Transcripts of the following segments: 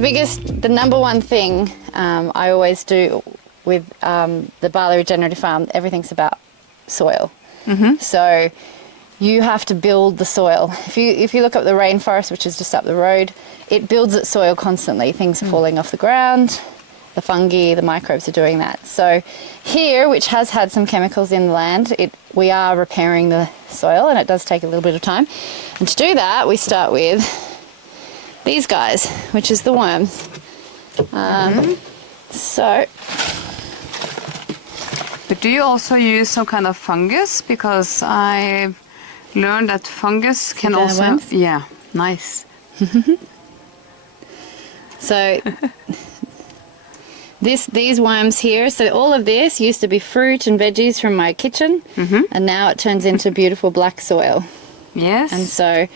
the number one thing I always do with the Bali Regenerative Farm, everything's about soil. So you have to build the soil. If you look up the rainforest, which is just up the road, it builds its soil constantly. Things are falling off the ground. The fungi, the microbes are doing that. So here, which has had some chemicals in the land, we are repairing the soil, and it does take a little bit of time. And to do that, we start with these guys, which is the worms. So. But do you also use some kind of fungus? Because I learned that fungus can also... worms? Yeah, nice. So these worms here, so all of this used to be fruit and veggies from my kitchen, and now it turns into beautiful black soil. Yes. And so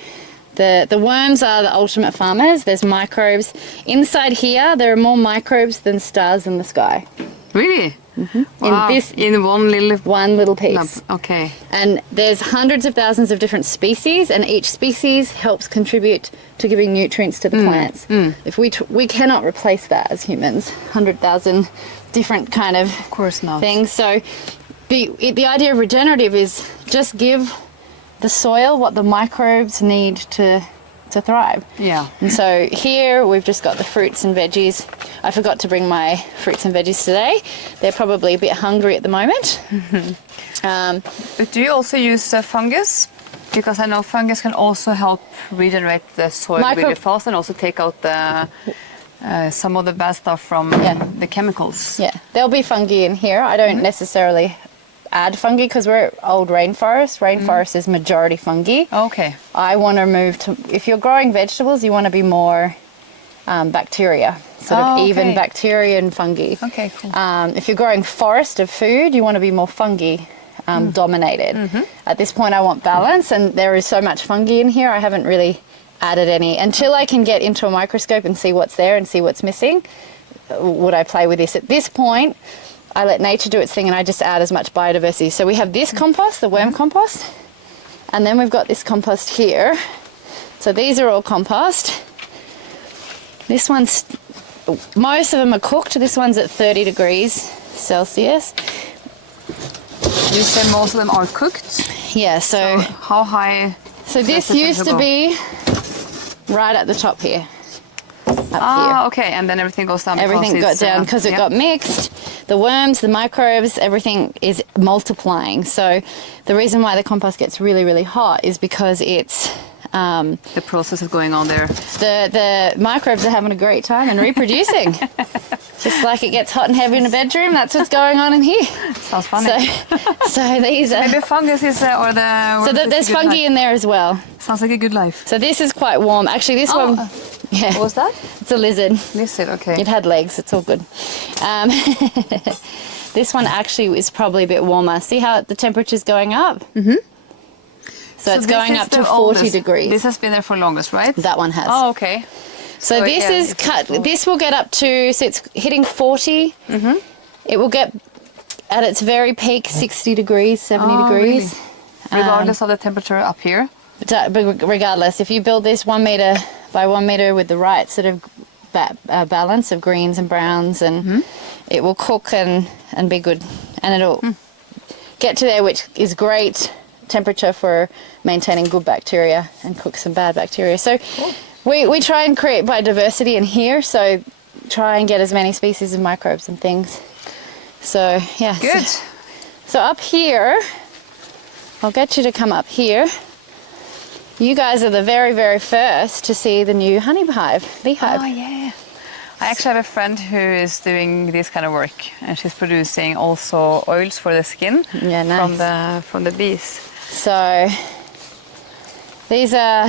the worms are the ultimate farmers. There's microbes. Inside here, there are more microbes than stars in the sky. Really? Wow. In one little piece. Lump. Okay. And there's hundreds of thousands of different species, and each species helps contribute to giving nutrients to the plants. If we cannot replace that as humans, 100,000 different kind of course not. Things. So the idea of regenerative is just give the soil what the microbes need to thrive. Yeah. And so here we've just got the fruits and veggies. I forgot to bring my fruits and veggies today. They're probably a bit hungry at the moment. But do you also use fungus? Because I know fungus can also help regenerate the soil really fast and also take out the some of the bad stuff from the chemicals. Yeah, there'll be fungi in here. I don't necessarily add fungi because we're old rainforest. Rainforest is majority fungi. Okay. I want to move to, if you're growing vegetables, you want to be more bacteria, sort of even bacteria and fungi. Okay, cool. If you're growing forest of food, you want to be more fungi dominated. At this point, I want balance, and there is so much fungi in here, I haven't really added any. Until I can get into a microscope and see what's there and see what's missing, would I play with this. At this point, I let nature do its thing, and I just add as much biodiversity. So we have this compost, the worm compost, and then we've got this compost here. So these are all compost. This one's, most of them are cooked. This one's at 30 degrees Celsius. You say most of them are cooked? Yeah, so how high? So this used to be right at the top here. Up okay, and then everything goes down. Everything got down because it got mixed. The worms, the microbes, everything is multiplying. So the reason why the compost gets really, really hot is because it's the process is going on there. The microbes are having a great time and reproducing. Just like it gets hot and heavy in a bedroom, that's what's going on in here. Sounds funny. So these are... Maybe fungus is, or the... So there's fungi in there as well. Sounds like a good life. So this is quite warm. Actually, this one... Yeah. What was that? It's a lizard. Lizard, okay. It had legs, it's all good. This one actually is probably a bit warmer. See how the temperature's going up? So it's going up to 40 degrees. This has been there for longest, right? That one has. Oh, okay. So this is cut. This will get up to, so it's hitting 40. It will get at its very peak 60 degrees, 70 degrees. Really? Regardless of the temperature up here? Regardless, if you build this 1 meter by 1 meter with the right sort of balance of greens and browns, and it will cook and be good, and it'll get to there, which is great temperature for maintaining good bacteria and cook some bad bacteria. So we try and create biodiversity in here, so try and get as many species of microbes and things. So yeah, good. So up here, I'll get you to come up here. You guys are the very, very first to see the new honey beehive. Oh, yeah. I actually have a friend who is doing this kind of work, and she's producing also oils for the skin from the bees. So these are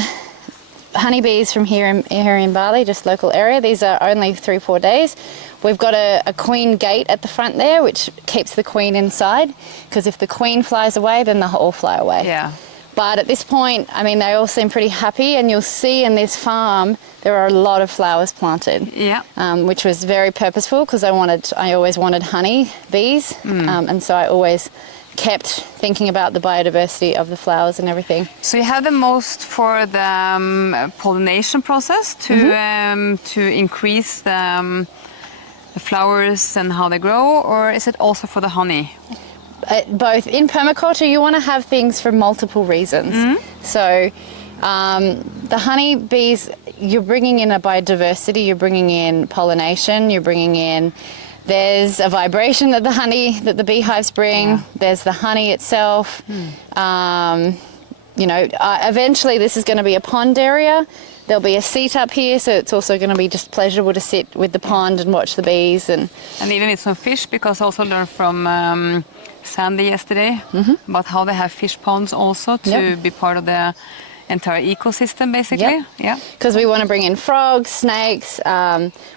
honeybees from here in Bali, just local area. These are only 3-4 days. We've got a queen gate at the front there, which keeps the queen inside, because if the queen flies away, then they'll all fly away. Yeah. But at this point, I mean, they all seem pretty happy, and you'll see in this farm there are a lot of flowers planted. Yeah. Which was very purposeful, because I always wanted honey bees, and so I always kept thinking about the biodiversity of the flowers and everything. So you have the most for the pollination process to increase the flowers and how they grow, or is it also for the honey? Both. In permaculture, you want to have things for multiple reasons. So the honey bees, you're bringing in a biodiversity, you're bringing in pollination, you're bringing in, there's a vibration that the beehives bring, there's the honey itself. You know, eventually this is going to be a pond area. There'll be a seat up here, so it's also going to be just pleasurable to sit with the pond and watch the bees. And even with some fish, because I also learned from Sandy yesterday about how they have fish ponds also to be part of the entire ecosystem, basically. Because we want to bring in frogs, snakes,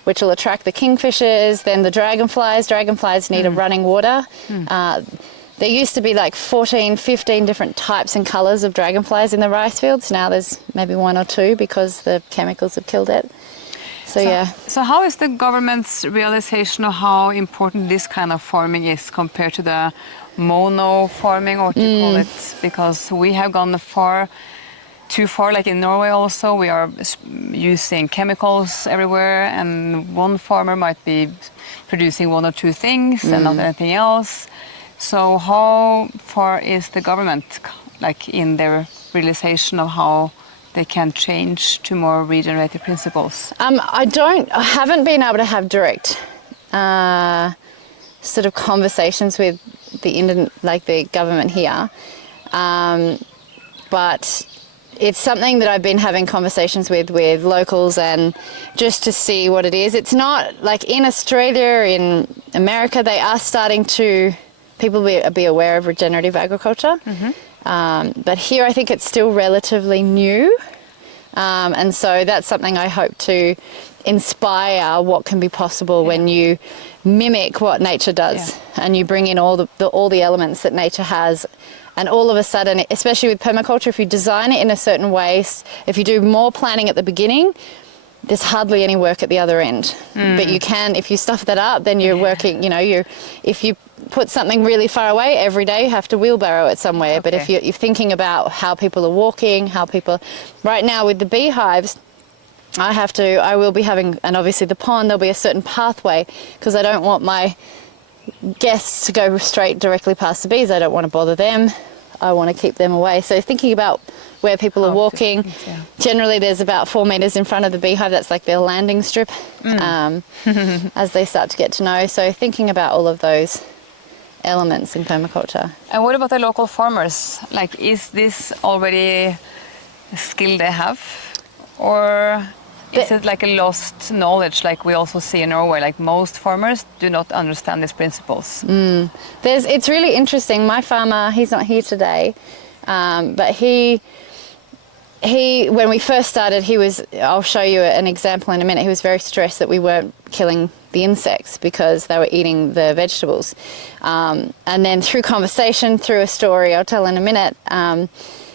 which will attract the kingfishers, then the dragonflies. Dragonflies need a running water. There used to be like 14, 15 different types and colours of dragonflies in the rice fields. Now there's maybe 1 or 2 because the chemicals have killed it. So how is the government's realization of how important this kind of farming is compared to the mono farming, or what you call it? Because we have gone too far, like in Norway also, we are using chemicals everywhere, and one farmer might be producing 1 or 2 things and not anything else. So how far is the government, like, in their realization of how they can change to more regenerative principles? I haven't been able to have direct sort of conversations with the government here, but it's something that I've been having conversations with locals, and just to see what it is. It's not like in Australia, in America, they are starting to people be aware of regenerative agriculture. But here I think it's still relatively new. And so that's something I hope to inspire what can be possible when you mimic what nature does and you bring in all the elements that nature has. And all of a sudden, especially with permaculture, if you design it in a certain way, if you do more planning at the beginning, there's hardly any work at the other end. But you can, if you stuff that up, then you're working, if you put something really far away, every day you have to wheelbarrow it somewhere. But if you're thinking about how people are walking, right now with the beehives, I will be having, and obviously the pond, there'll be a certain pathway, because I don't want my guests to go straight directly past the bees. I don't want to bother them. I want to keep them away. So thinking about where people are walking, generally there's about 4 meters in front of the beehive. That's like their landing strip as they start to get to know. So thinking about all of those elements in permaculture. And what about the local farmers? Like, is this already a skill they have? Or is it like a lost knowledge, like we also see in Norway? Like, most farmers do not understand these principles. It's really interesting. My farmer, he's not here today, but he when we first started, I'll show you an example in a minute. He was very stressed that we weren't killing the insects because they were eating the vegetables. And then through conversation, through a story I'll tell in a minute,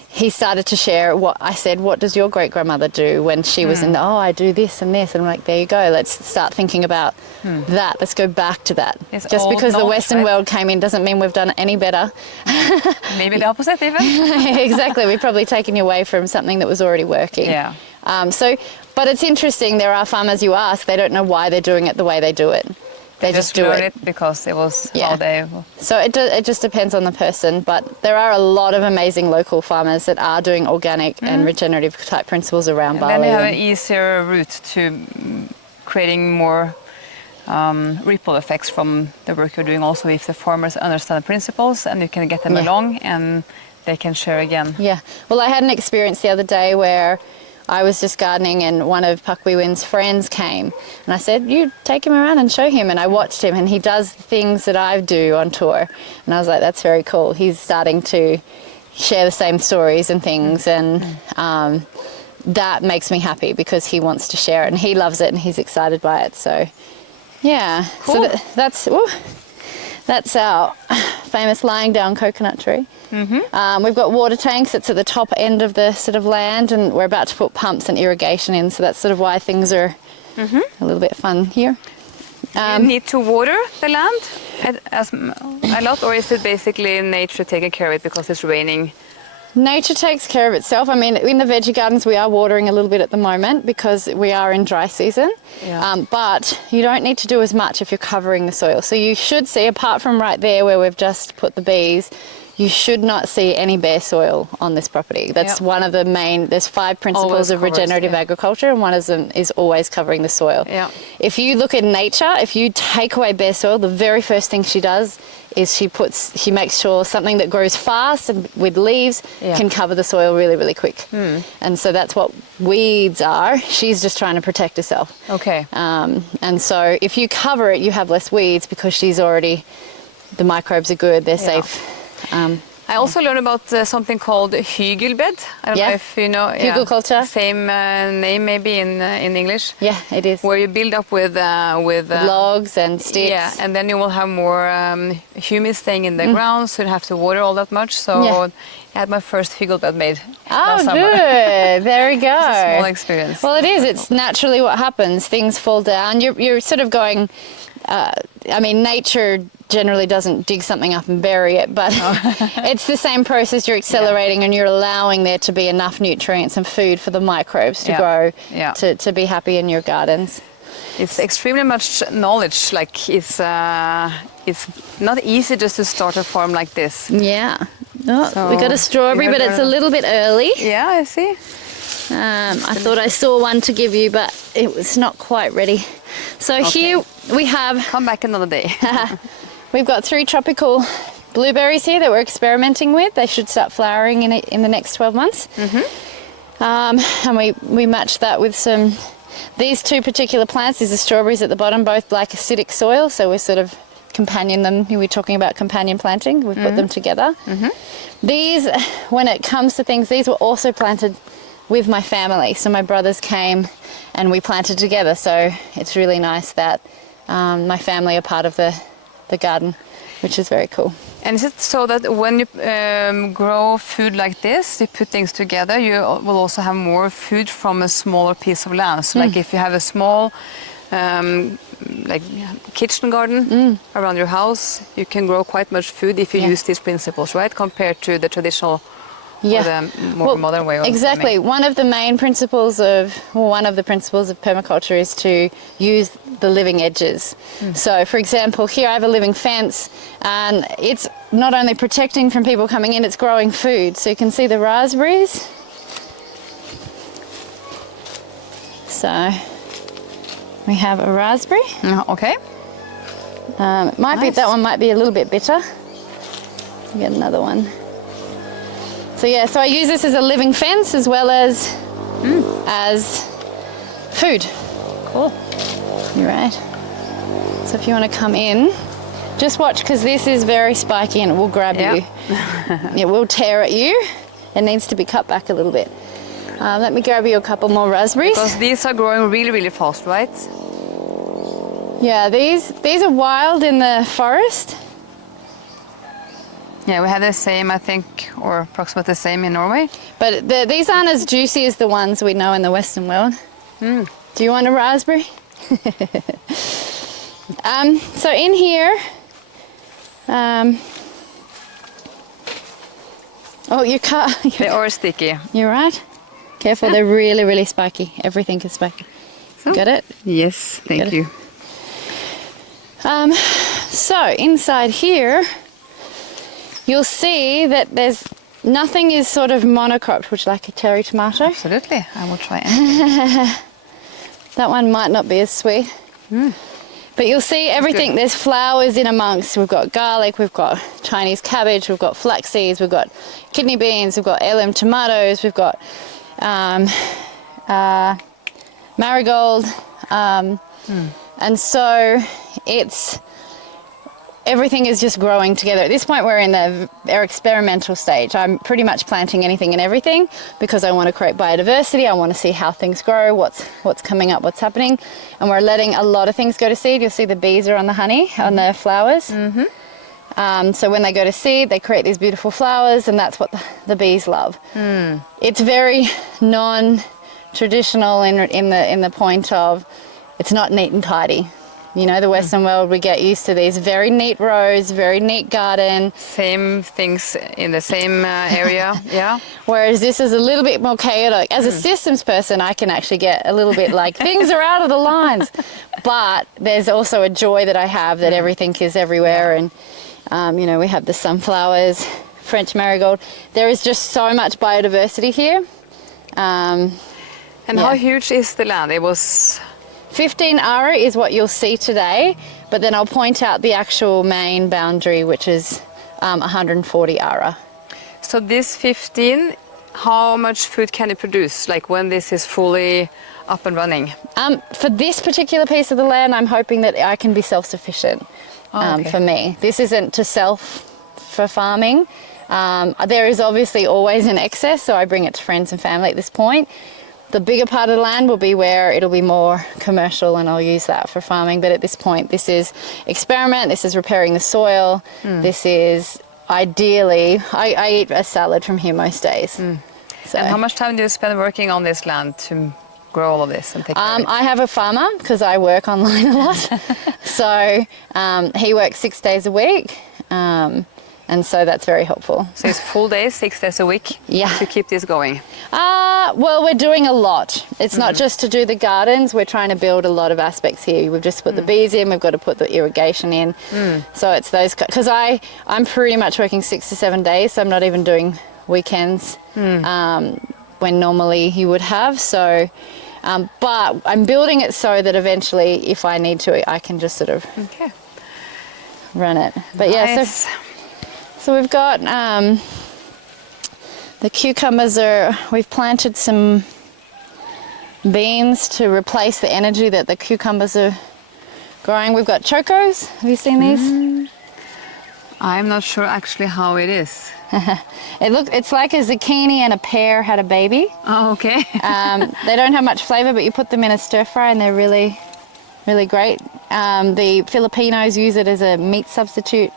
he started to share what I said, what does your great-grandmother do when she was in I do this and this. And I'm like, there you go, let's start thinking about that. Let's go back to that. It's just because the Western right? world came in doesn't mean we've done it any better. Maybe the opposite even. Exactly, we've probably taken you away from something that was already working. Yeah. But it's interesting, there are farmers you ask, they don't know why they're doing it the way they do it. They just do it because it was how they... So it just depends on the person, but there are a lot of amazing local farmers that are doing organic and regenerative type principles around Bali. Then they have an easier route to creating more ripple effects from the work you're doing also, if the farmers understand the principles and you can get them along and they can share again. Yeah. Well, I had an experience the other day where I was just gardening and one of Pak Wee-Win's friends came and I said, you take him around and show him. And I watched him and he does things that I do on tour. And I was like, that's very cool. He's starting to share the same stories and things. And that makes me happy because he wants to share it and he loves it and he's excited by it. So, yeah. Cool. So that's our famous lying down coconut tree. We've got water tanks. It's at the top end of the sort of land and we're about to put pumps and irrigation in, so that's sort of why things are a little bit fun here. Do you need to water the land a lot, or is it basically nature taking care of it because it's raining? Nature takes care of itself. I mean, in the veggie gardens, we are watering a little bit at the moment because we are in dry season. Yeah. But you don't need to do as much if you're covering the soil. So you should see, apart from right there where we've just put the bees, you should not see any bare soil on this property. That's one of the main, there's 5 principles of regenerative agriculture, and one of them is always covering the soil. Yeah. If you look at nature, if you take away bare soil, the very first thing she does is she makes sure something that grows fast and with leaves can cover the soil really, really quick. And so that's what weeds are. She's just trying to protect herself. Okay. And so if you cover it, you have less weeds because the microbes are good, they're safe. I also learned about something called hygelbed. I don't know if you know. Hugelkultur. Same name maybe in English. Yeah, it is. Where you build up with logs and sticks. Yeah, and then you will have more humus staying in the ground, so you don't have to water all that much. So I had my first hygelbed made last summer. Good. There we go. It's a small experience. Well, it is. It's naturally what happens. Things fall down. You're sort of going. I mean, nature generally doesn't dig something up and bury it, but it's the same process. You're accelerating and you're allowing there to be enough nutrients and food for the microbes to grow, to be happy in your gardens. It's extremely much knowledge. Like it's not easy just to start a farm like this. Yeah. Oh, we got a strawberry, but it's a little bit early. Yeah, I see. I thought I saw one to give you, but it was not quite ready. So here we have... Come back another day. We've got 3 tropical blueberries here that we're experimenting with. They should start flowering in the next 12 months. And we matched that with some... These 2 particular plants, these are strawberries at the bottom, both like acidic soil, so we're sort of companion them. We're talking about companion planting. We put them together. These, when it comes to things, these were also planted with my family. So my brothers came and we planted together. So it's really nice that my family are part of the garden, which is very cool. And is it so that when you grow food like this, you put things together, you will also have more food from a smaller piece of land? So like if you have a small like kitchen garden around your house, you can grow quite much food if you use these principles, right? Compared to the traditional or the more modern way of exactly. farming. One of the principles of permaculture is to use the living edges. So for example, here I have a living fence, and it's not only protecting from people coming in, it's growing food. So you can see the raspberries. So we have a raspberry. Okay. It might be, that one might be a little bit bitter. Get another one. So yeah, so I use this as a living fence as well as food. Cool. You're right. So if you want to come in, just watch, because this is very spiky and it will grab you. It will tear at you. It needs to be cut back a little bit. Let me grab you a couple more raspberries. Because these are growing really, really fast, right? Yeah, these are wild in the forest. Yeah, we have the same, I think, or approximately the same in Norway. But these aren't as juicy as the ones we know in the Western world. Do you want a raspberry? So in here, oh, you can't. They are sticky. You're right. Careful, they're really, really spiky. Everything is spiky. So, got it? Yes, thank you. So inside here, you'll see that there's nothing is sort of monocropped, which like a cherry tomato. Absolutely, I will try it. That one might not be as sweet. But you'll see everything, there's flowers in amongst. We've got garlic, we've got Chinese cabbage, we've got flax seeds, we've got kidney beans, we've got heirloom tomatoes, we've got marigold. And so everything is just growing together. At this point, we're in our experimental stage. I'm pretty much planting anything and everything because I want to create biodiversity. I want to see how things grow, what's coming up, what's happening. And we're letting a lot of things go to seed. You'll see the bees are on the honey, on the flowers. So when they go to seed, they create these beautiful flowers, and that's what the bees love. It's very non-traditional in the point of it's not neat and tidy. You know, the Western world, we get used to these very neat rows, very neat garden. Same things in the same area, yeah. Whereas this is a little bit more chaotic. As a systems person, I can actually get a little bit like, things are out of the lines. But there's also a joy that I have that everything is everywhere. And, you know, we have the sunflowers, French marigold. There is just so much biodiversity here. And how huge is the land? It was 15 ara is what you'll see today, but then I'll point out the actual main boundary, which is 140 ara. So this 15, how much food can it produce? Like when this is fully up and running? For this particular piece of the land, I'm hoping that I can be self-sufficient for me. This isn't to sell for farming. There is obviously always an excess, so I bring it to friends and family at this point. The bigger part of the land will be where it'll be more commercial and I'll use that for farming. But at this point, this is experiment, this is repairing the soil, this is ideally, I eat a salad from here most days. So. And how much time do you spend working on this land to grow all of this and take care of it? I have a farmer because I work online a lot. So he works 6 days a week. And so that's very helpful. So it's full days, 6 days a week to keep this going? Well, we're doing a lot. It's not just to do the gardens. We're trying to build a lot of aspects here. We've just put the bees in. We've got to put the irrigation in. So it's those, because I'm pretty much working 6 to 7 days. So I'm not even doing weekends when normally you would have. So, but I'm building it so that eventually, if I need to, I can just sort of run it. But yeah, so we've got the cucumbers we've planted some beans to replace the energy that the cucumbers are growing. We've got chocos. Have you seen these? I'm not sure actually how it is. It's like a zucchini and a pear had a baby. Oh, okay. They don't have much flavor, but you put them in a stir fry and they're really, really great. The Filipinos use it as a meat substitute.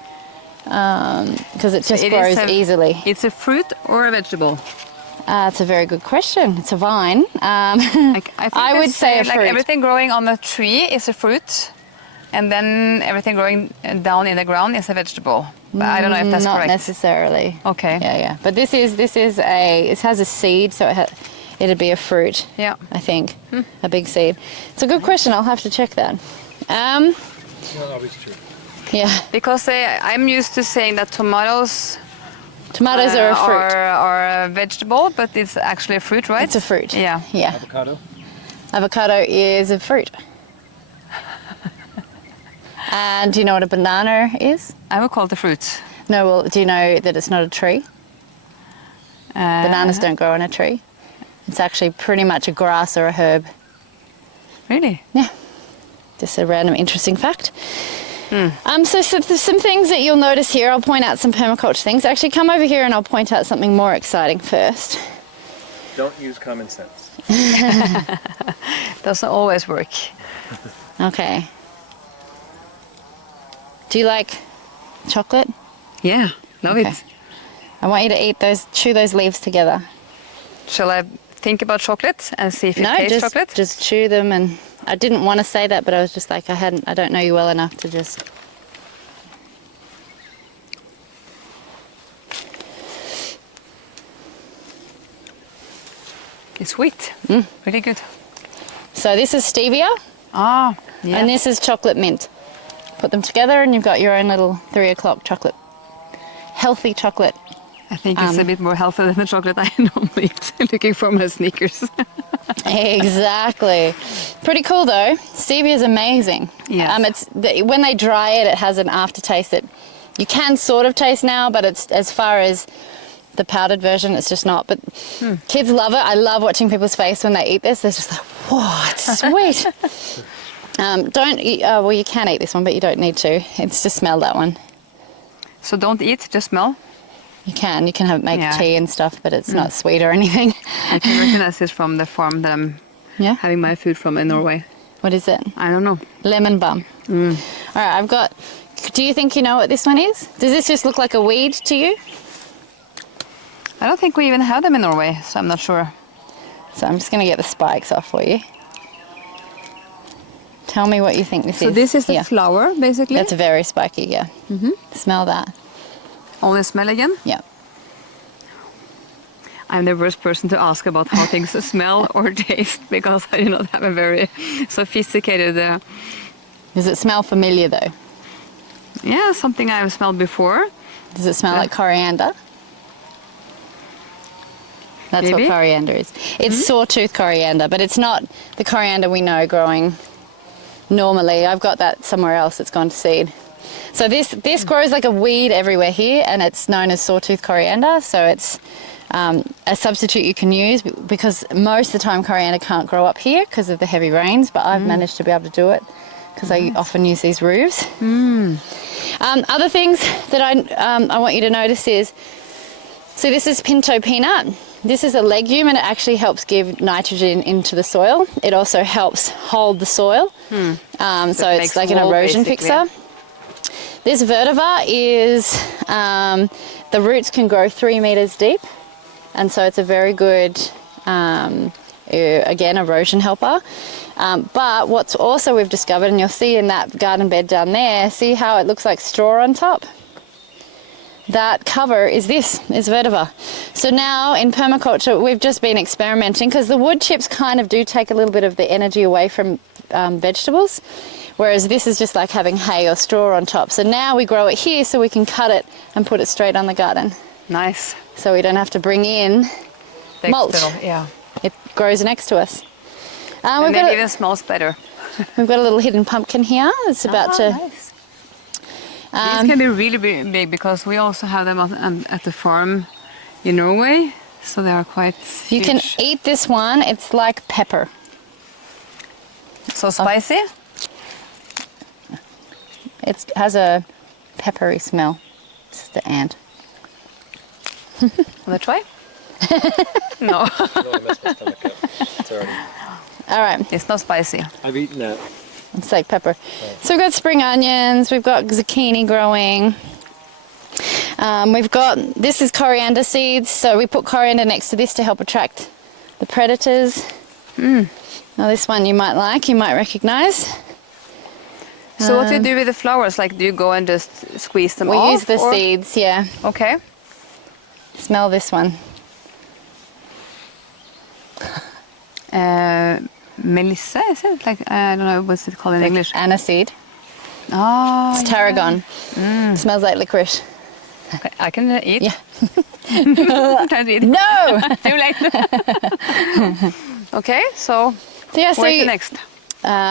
Because it just grows easily. It's a fruit or a vegetable? It's a very good question. It's a vine. I would say a fruit. Like everything growing on a tree is a fruit, and then everything growing down in the ground is a vegetable. But I don't know if that's correct. Not necessarily. Okay. Yeah. But this has a seed, so it'd be a fruit. Yeah. I think a big seed. It's a good question. I'll have to check that. Well, obviously true. Yeah. Because I'm used to saying that tomatoes are a fruit. Are a vegetable, but it's actually a fruit, right? It's a fruit. Yeah. Avocado? Avocado is a fruit. And do you know what a banana is? I would call it a fruit. No, well, do you know that it's not a tree? Bananas don't grow on a tree. It's actually pretty much a grass or a herb. Really? Yeah. Just a random interesting fact. So there's some things that you'll notice here. I'll point out some permaculture things. Actually, come over here and I'll point out something more exciting first. Don't use common sense. Doesn't always work. Okay. Do you like chocolate? Yeah, love it. I want you to chew those leaves together. Shall I think about chocolate and see if it tastes chocolate? Just chew them. And I didn't want to say that, but I was just like, I don't know you well enough to just. It's sweet. Really good. So this is stevia. Ah, yeah. And this is chocolate mint. Put them together and you've got your own little 3 o'clock chocolate. Healthy chocolate. I think it's a bit more healthy than the chocolate I normally eat, looking for my sneakers. Exactly. Pretty cool though. Stevia is amazing. Yes. When they dry it, it has an aftertaste that you can sort of taste now, but it's as far as the powdered version, it's just not. But kids love it. I love watching people's face when they eat this. They're just like, whoa, it's sweet. Don't eat, well, you can eat this one, but you don't need to. It's just smell that one. So don't eat, just smell? You can have make tea and stuff, but it's not sweet or anything. I can recognize this from the farm that I'm having my food from in Norway. What is it? I don't know. Lemon balm. All right, do you think you know what this one is? Does this just look like a weed to you? I don't think we even have them in Norway, so I'm not sure. So I'm just going to get the spikes off for you. Tell me what you think this is. So this is the Yeah. flower, basically? That's very spiky, yeah. Smell that. Only smell again? Yeah. I'm the worst person to ask about how things smell or taste because I do not have a very sophisticated... Does it smell familiar though? yeah, something I've smelled before. Does it smell like coriander? That's Maybe. what coriander is. It's sawtooth coriander, but it's not the coriander we know growing normally. I've got that somewhere else. It's gone to seed. So this grows like a weed everywhere here, and it's known as sawtooth coriander. So it's a substitute you can use because most of the time coriander can't grow up here because of the heavy rains, but I've managed to be able to do it because I often use these roofs. Other things that I want you to notice is, so this is pinto peanut. This is a legume and it actually helps give nitrogen into the soil. It also helps hold the soil. So it's like an erosion fixer. This vetiver is, the roots can grow 3 meters deep. And so it's a very good, again, erosion helper. But what's also we've discovered, and you'll see in that garden bed down there, see how it looks like straw on top? That cover is vetiver. So now in permaculture, we've just been experimenting because the wood chips kind of do take a little bit of the energy away from vegetables, whereas this is just like having hay or straw on top. So now we grow it here so we can cut it and put it straight on the garden. Nice. So we don't have to bring in mulch. Yeah. It grows next to us. And it even smells better. We've got a little hidden pumpkin here. It's about to... Nice. These can be really big because we also have them at the farm in Norway, so they are quite You huge. can eat this one. It's like pepper. So spicy? It has a peppery smell. It's the ant. Want to try? No. No, I messed my stomach up. It's already. All right. It's not spicy. I've eaten that. It's like pepper. So we've got spring onions, we've got zucchini growing. We've got, this is coriander seeds, so we put coriander next to this to help attract the predators. Now this one you might recognize. So what do you do with the flowers? Like, do you go and just squeeze them We off? use the seeds, yeah. Okay. Smell this one. Melissa, is it? Like, I don't know, what's it called in English? Aniseed. Oh, It's tarragon. Smells like licorice. Okay, I can eat. Yeah. I'm trying to eat. No! Too late. Okay, so So yeah, so where's the next?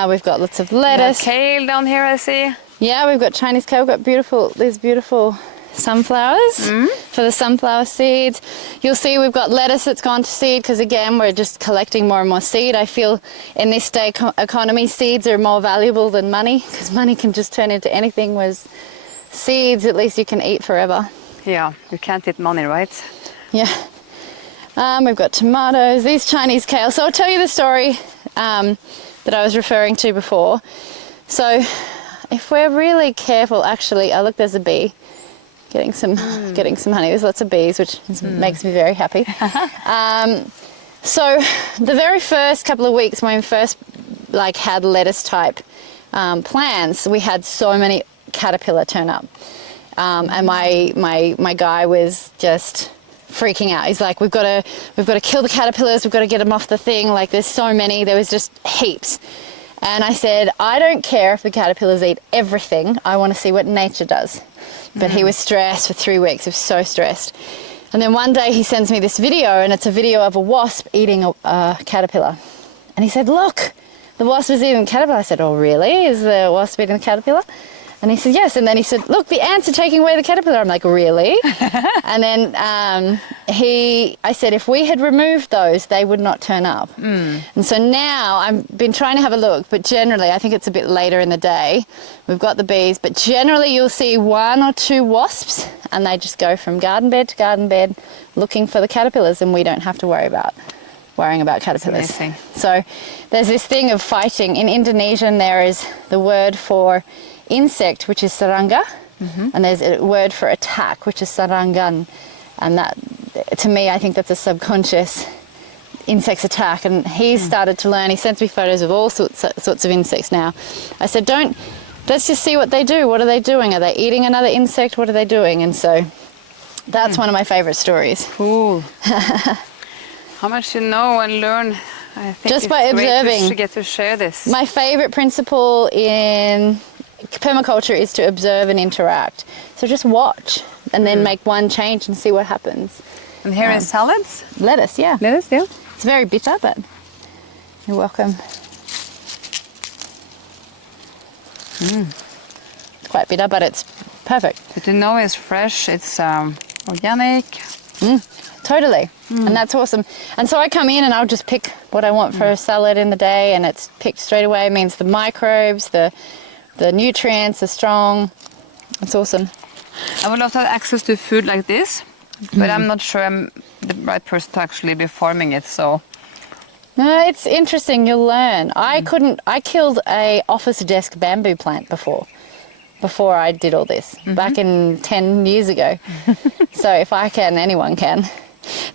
we've got lots of We have lettuce. kale down here, I see. Yeah, we've got Chinese kale. We've got these beautiful sunflowers for the sunflower seeds. You'll see we've got lettuce that's gone to seed because again we're just collecting more and more seed. I feel in this day economy seeds are more valuable than money because money can just turn into anything, whereas seeds at least you can eat forever. Yeah, you can't eat money, right? Yeah. We've got tomatoes, these Chinese kale. So I'll tell you the story that I was referring to before. So if we're really careful, actually, oh look, there's a bee. Getting some honey. There's lots of bees, which makes me very happy. So the very first couple of weeks when we first had lettuce type plants, we had so many caterpillar turn up, and my guy was just freaking out. He's like, we've got to kill the caterpillars. We've got to get them off the thing. Like there's so many. There was just heaps. And I said, I don't care if the caterpillars eat everything. I want to see what nature does. But he was stressed for 3 weeks. He was so stressed. And then one day he sends me this video, and it's a video of a wasp eating a caterpillar. And he said, look, the wasp is eating the caterpillar. I said, oh, really? Is the wasp eating the caterpillar? And he said, yes. And then he said, look, the ants are taking away the caterpillar. I'm like, really? And then I said, if we had removed those, they would not turn up. And so now I've been trying to have a look, but generally, I think it's a bit later in the day. We've got the bees, but generally you'll see 1 or 2 wasps, and they just go from garden bed to garden bed looking for the caterpillars, and we don't have to worrying about caterpillars. Amazing. So there's this thing of fighting. In Indonesian, there is the word for insect, which is sarangga, and there's a word for attack, which is sarangan. And that, to me, I think that's a subconscious insects attack, and he's started to learn. He sends me photos of all sorts of insects now. I said, let's just see what they do. What are they doing? Are they eating another insect? What are they doing? And so that's one of my favorite stories. Cool. How much you know and learn. I think Just by observing. To get to share this. My favorite principle in permaculture is to observe and interact. So just watch and then make one change and see what happens. And here is salads? Lettuce, yeah. Lettuce, yeah. It's very bitter, but you're welcome. It's quite bitter, but it's perfect. But you know it's fresh, it's organic. Totally. And that's awesome. And so I come in and I'll just pick what I want for a salad in the day, and it's picked straight away. It means the microbes, the nutrients are strong. It's awesome. I would love to have access to food like this, but I'm not sure I'm the right person to actually be farming it, so. No, it's interesting. You'll learn. I killed a office desk bamboo plant before I did all this, back in 10 years ago. So if I can, anyone can.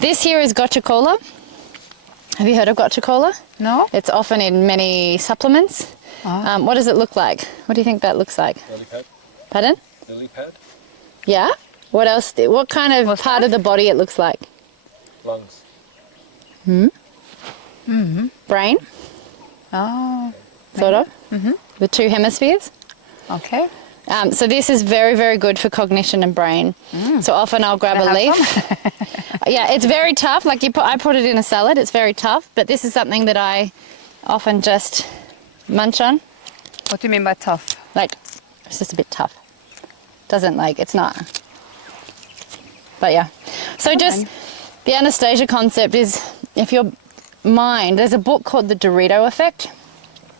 This here is gotcha cola. Have you heard of gotcha cola? No. It's often in many supplements. What does it look like? What do you think that looks like? Lily pad. Pardon? Lily pad. Yeah? What else? What kind of part of the body it looks like? Lungs. Brain, Oh, sort of. The two hemispheres. okay. So this is very, very good for cognition and brain. So often I'll grab a leaf. Yeah, it's very tough. Like I put it in a salad. It's very tough. But this is something that I often just munch on. What do you mean by tough? Like, it's just a bit tough. Doesn't it's not. But yeah. So just the Anastasia concept is if your mind, there's a book called The Dorito Effect,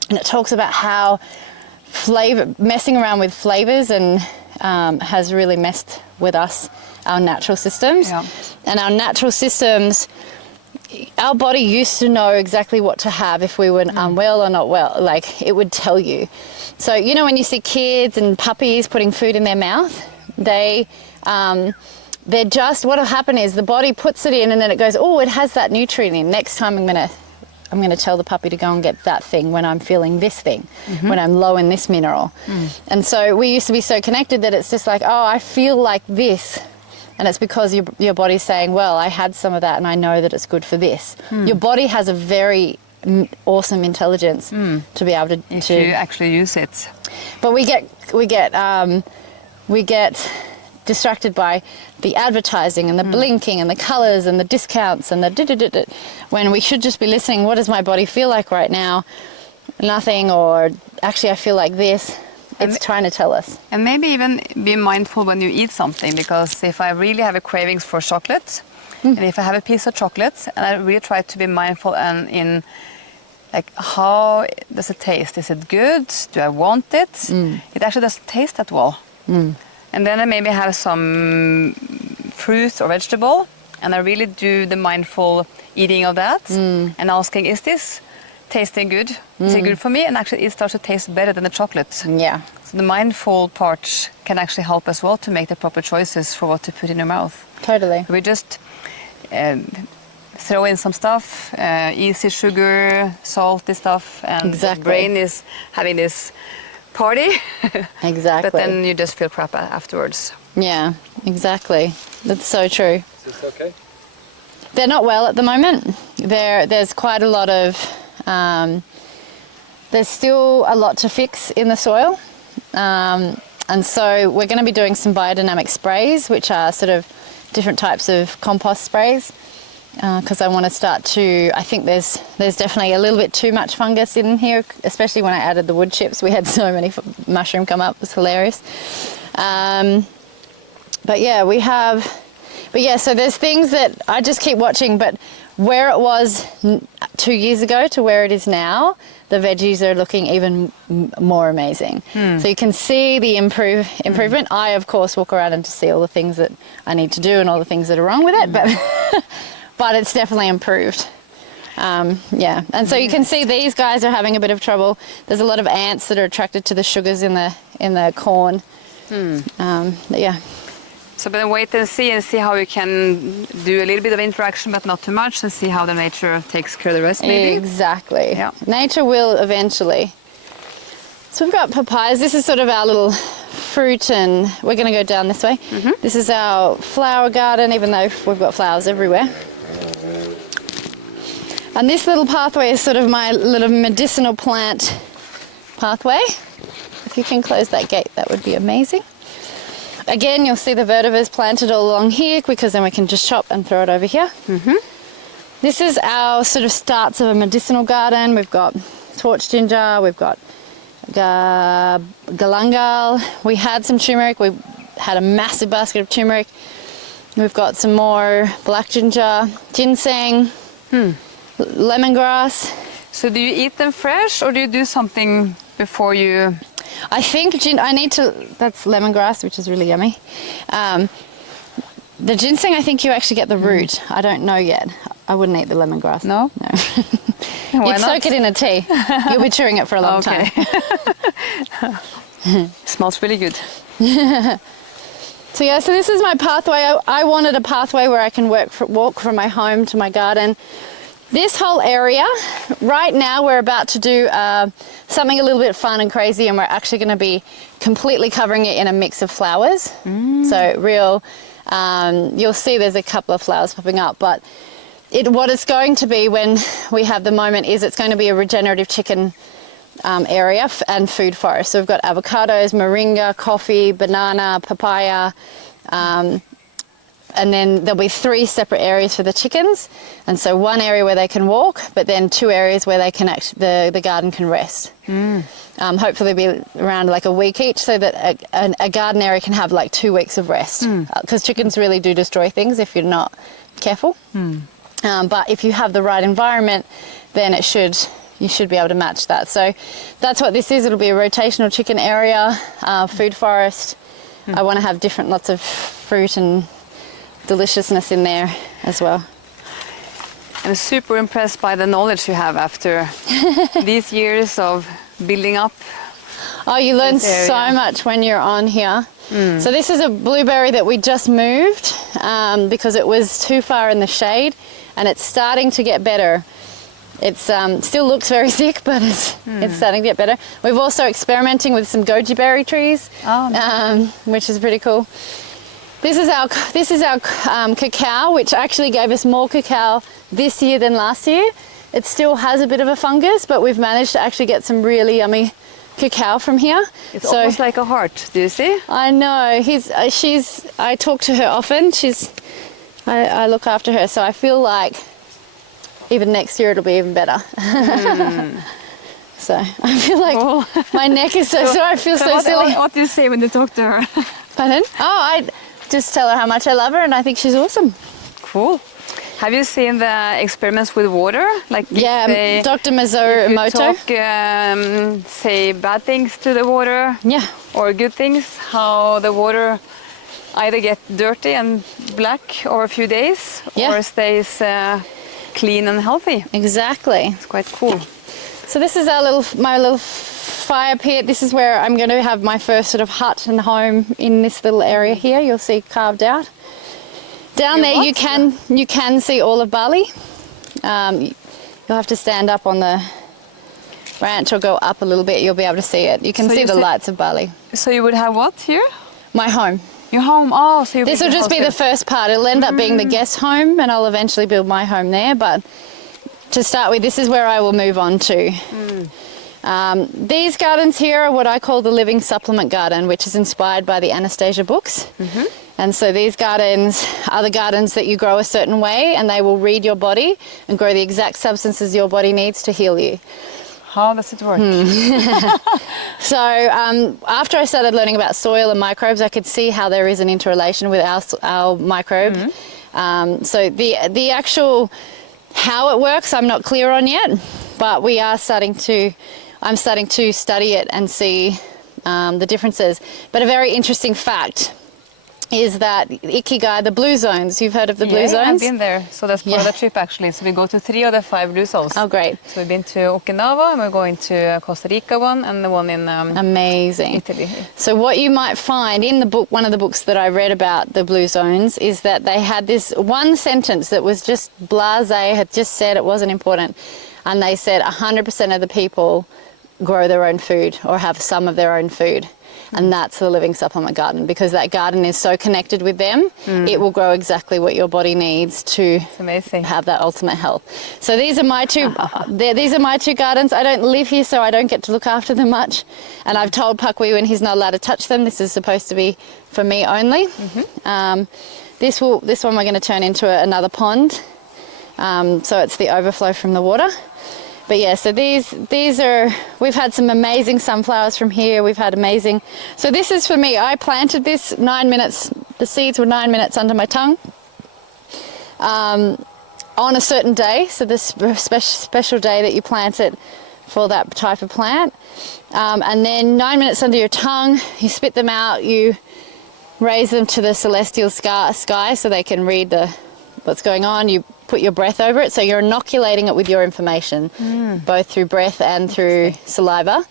and it talks about how messing around with flavors and has really messed with us, our natural systems. Yeah. And our natural systems, our body used to know exactly what to have if we were unwell or not well. Like, it would tell you. So, you know, when you see kids and puppies putting food in their mouth, they're just, what'll happen is the body puts it in and then it goes, oh, it has that nutrient in. Next time I'm going to tell the puppy to go and get that thing when I'm feeling this thing, when I'm low in this mineral. And so we used to be so connected that it's just like, oh, I feel like this. And it's because your body's saying, well, I had some of that and I know that it's good for this. Your body has a very awesome intelligence to be able to... If you actually use it. But we get distracted by the advertising and the blinking and the colors and the discounts and the when we should just be listening. What does my body feel like right now? Nothing, or actually I feel like this. It's trying to tell us. And maybe even be mindful when you eat something, because if I really have a cravings for chocolate, and if I have a piece of chocolate, and I really try to be mindful and in like, how does it taste? Is it good? Do I want it? It actually doesn't taste that well. And then I maybe have some fruit or vegetable, and I really do the mindful eating of that, and asking, is this tasting good? Is it good for me? And actually it starts to taste better than the chocolate. Yeah. So the mindful part can actually help as well to make the proper choices for what to put in your mouth. Totally. We just throw in some stuff, easy sugar, salty stuff, and the brain is having this party. Exactly. But then you just feel crap afterwards. Yeah, exactly. That's so true. Is this okay? They're not well at the moment. There's quite a lot of... there's still a lot to fix in the soil. And so we're going to be doing some biodynamic sprays, which are sort of different types of compost sprays. Because I want to start to, I think there's definitely a little bit too much fungus in here, especially when I added the wood chips. We had so many mushroom come up, it was hilarious. But yeah, so there's things that I just keep watching, but where it was 2 years ago to where it is now, the veggies are looking even more amazing. So you can see the improvement. I, of course, walk around and to see all the things that I need to do and all the things that are wrong with it, but it's definitely improved. Yeah, and so you can see these guys are having a bit of trouble. There's a lot of ants that are attracted to the sugars in the corn. Yeah. So then wait and see how you can do a little bit of interaction, but not too much, and see how the nature takes care of the rest, maybe. Exactly. Yeah. Nature will eventually. So we've got papayas. This is sort of our little fruit, and we're going to go down this way. This is our flower garden, even though we've got flowers everywhere. And this little pathway is sort of my little medicinal plant pathway. If you can close that gate, that would be amazing. Again, you'll see the vetiver planted all along here, because then we can just chop and throw it over here. This is our sort of starts of a medicinal garden. We've got torch ginger, we've got galangal. We had some turmeric. We had a massive basket of turmeric. We've got some more black ginger, ginseng, lemongrass. So do you eat them fresh, or do you do something before you... I think I need to, that's lemongrass, which is really yummy. The ginseng, I think you actually get the root. I don't know yet. I wouldn't eat the lemongrass. No? No. Why You'd not? soak it in a tea. You'll be chewing it for a long time. Smells really good. So yeah, so this is my pathway. I wanted a pathway where I can walk from my home to my garden. This whole area, right now we're about to do something a little bit fun and crazy, and we're actually going to be completely covering it in a mix of flowers. So real, you'll see there's a couple of flowers popping up, but what it's going to be when we have the moment is it's going to be a regenerative chicken area and food forest. So we've got avocados, moringa, coffee, banana, papaya, and then there'll be 3 separate areas for the chickens. And so one area where they can walk, but then 2 areas where they can the garden can rest. Hopefully be around like a week each, so that a garden area can have like 2 weeks of rest. Because chickens really do destroy things if you're not careful. But if you have the right environment, then you should be able to match that. So that's what this is. It'll be a rotational chicken area, food forest. I want to have lots of fruit and deliciousness in there as well. I'm super impressed by the knowledge you have after these years of building up. Oh, you learn so much when you're on here. So this is a blueberry that we just moved because it was too far in the shade, and it's starting to get better. It's still looks very sick, but it's starting to get better. We've also experimenting with some goji berry trees, which is pretty cool. This is our cacao, which actually gave us more cacao this year than last year. It still has a bit of a fungus, but we've managed to actually get some really yummy cacao from here. It's almost like a heart. Do you see? I know. I talk to her often. I look after her, so I feel like even next year it'll be even better. So I feel like my neck is so sore. I feel so silly. What do you say when you talk to her? Pardon? Oh, I just tell her how much I love her, and I think she's awesome. Cool. Have you seen the experiments with water? Like Dr. Mizomoto. Talk, say bad things to the water, or good things, how the water either get dirty and black over a few days, or stays clean and healthy. Exactly. It's quite cool. So this is my little fire pit. This is where I'm going to have my first sort of hut and home in this little area here. You'll see carved out. Down there you can see all of Bali. You'll have to stand up on the branch or go up a little bit. You'll be able to see it. You can see the lights of Bali. So you would have what here? My home. Your home? Oh, so this will just be the first part. It'll end up being the guest home, and I'll eventually build my home there. But to start with, this is where I will move on to. These gardens here are what I call the living supplement garden, which is inspired by the Anastasia books. And so these gardens are the gardens that you grow a certain way, and they will read your body and grow the exact substances your body needs to heal you. How does it work? So after I started learning about soil and microbes, I could see how there is an interrelation with our microbe. So the actual how it works, I'm not clear on yet, but I'm starting to study it and see the differences. But a very interesting fact is that Ikigai, the blue zones. You've heard of the blue zones? Yeah, I've been there. So that's part of the trip actually. So we go to 3 of the 5 blue zones. Oh, great. So we've been to Okinawa, and we're going to Costa Rica one, and the one in Amazing. Italy. So what you might find in the book, one of the books that I read about the blue zones, is that they had this one sentence that was just blasé, had just said it wasn't important. And they said 100% of the people grow their own food or have some of their own food. And that's the living supplement garden, because that garden is so connected with them. It will grow exactly what your body needs to have that ultimate health. So these are my two. These are my two gardens. I don't live here, so I don't get to look after them much. And I've told Pakwi when he's not allowed to touch them. This is supposed to be for me only. This one we're going to turn into another pond. So it's the overflow from the water. But yeah, so these are, we've had some amazing sunflowers from here. We've had amazing, so this is for me. I planted this 9 minutes, the seeds were 9 minutes under my tongue on a certain day. So this special day that you plant it for that type of plant. And then 9 minutes under your tongue, you spit them out, you raise them to the celestial sky so they can read what's going on. You put your breath over it, so you're inoculating it with your information, both through breath and through saliva.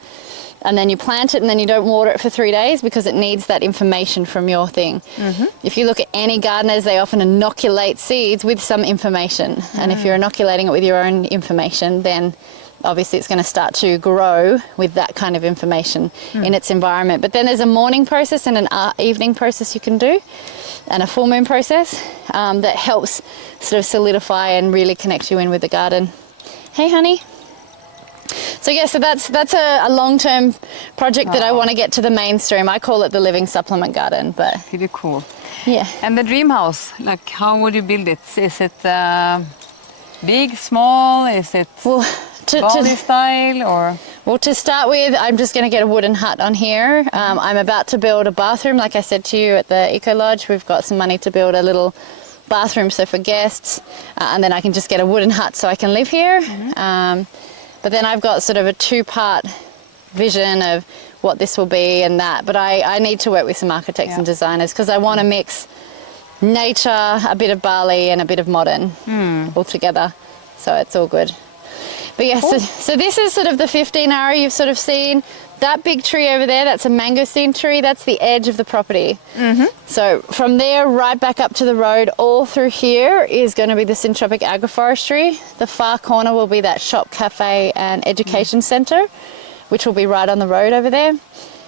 And then you plant it, and then you don't water it for 3 days because it needs that information from your thing. If you look at any gardeners, they often inoculate seeds with some information. And if you're inoculating it with your own information, then obviously it's going to start to grow with that kind of information in its environment. But then there's a morning process and an evening process you can do, and a full moon process that helps sort of solidify and really connect you in with the garden. Hey, honey. So yeah, so that's a long-term project that I want to get to the mainstream. I call it the living supplement garden, but pretty cool. Yeah. And the dream house, like, how would you build it? Is it big, small? Is it Bali style, or? Well, to start with, I'm just going to get a wooden hut on here. I'm about to build a bathroom, like I said to you at the Eco Lodge. We've got some money to build a little bathroom, so for guests, and then I can just get a wooden hut so I can live here. But then I've got sort of a 2-part vision of what this will be and that. But I need to work with some architects and designers, because I want to mix nature, a bit of Bali, and a bit of modern all together. So it's all good. But yeah, so this is sort of the 15 ara you've sort of seen. That big tree over there, that's a mangosteen tree. That's the edge of the property. So from there right back up to the road, all through here is going to be the syntropic agroforestry. The far corner will be that shop, cafe and education centre, which will be right on the road over there.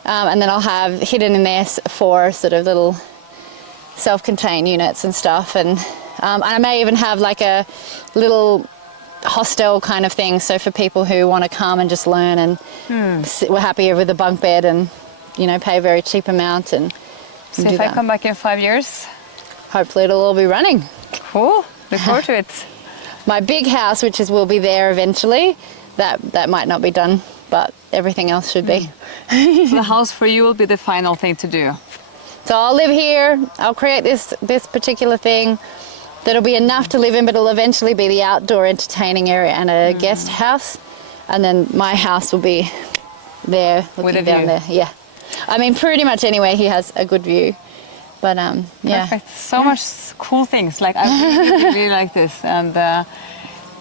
And then I'll have hidden in there 4 sort of little self-contained units and stuff. And I may even have like a little hostel kind of thing, so for people who want to come and just learn, and we're happier with a bunk bed and, you know, pay a very cheap amount. And so if I come back in 5 years, hopefully it'll all be running. Cool. Look forward to it. My big house, which will be there eventually, that might not be done, but everything else should be. So the house for you will be the final thing to do. So I'll live here, I'll create this particular thing that'll be enough to live in, but it'll eventually be the outdoor entertaining area and a guest house. And then my house will be there, looking down there. Yeah. I mean, pretty much anywhere he has a good view. But yeah. Perfect. So much cool things. Like, I really like this. And I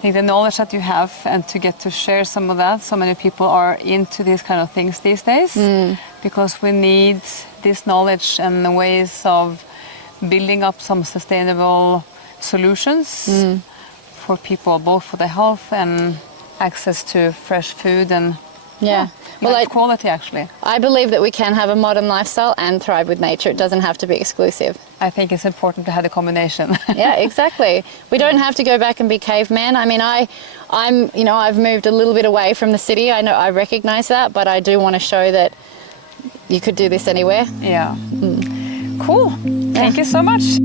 think the knowledge that you have, and to get to share some of that. So many people are into these kind of things these days, because we need this knowledge and the ways of building up some sustainable solutions for people, both for their health and access to fresh food and life quality, actually. I believe that we can have a modern lifestyle and thrive with nature. It doesn't have to be exclusive. I think it's important to have the combination. Yeah, exactly. We don't have to go back and be caveman. I mean, I'm, you know, I've moved a little bit away from the city. I know, I recognize that, but I do want to show that you could do this anywhere. Yeah. Cool. Thank you so much.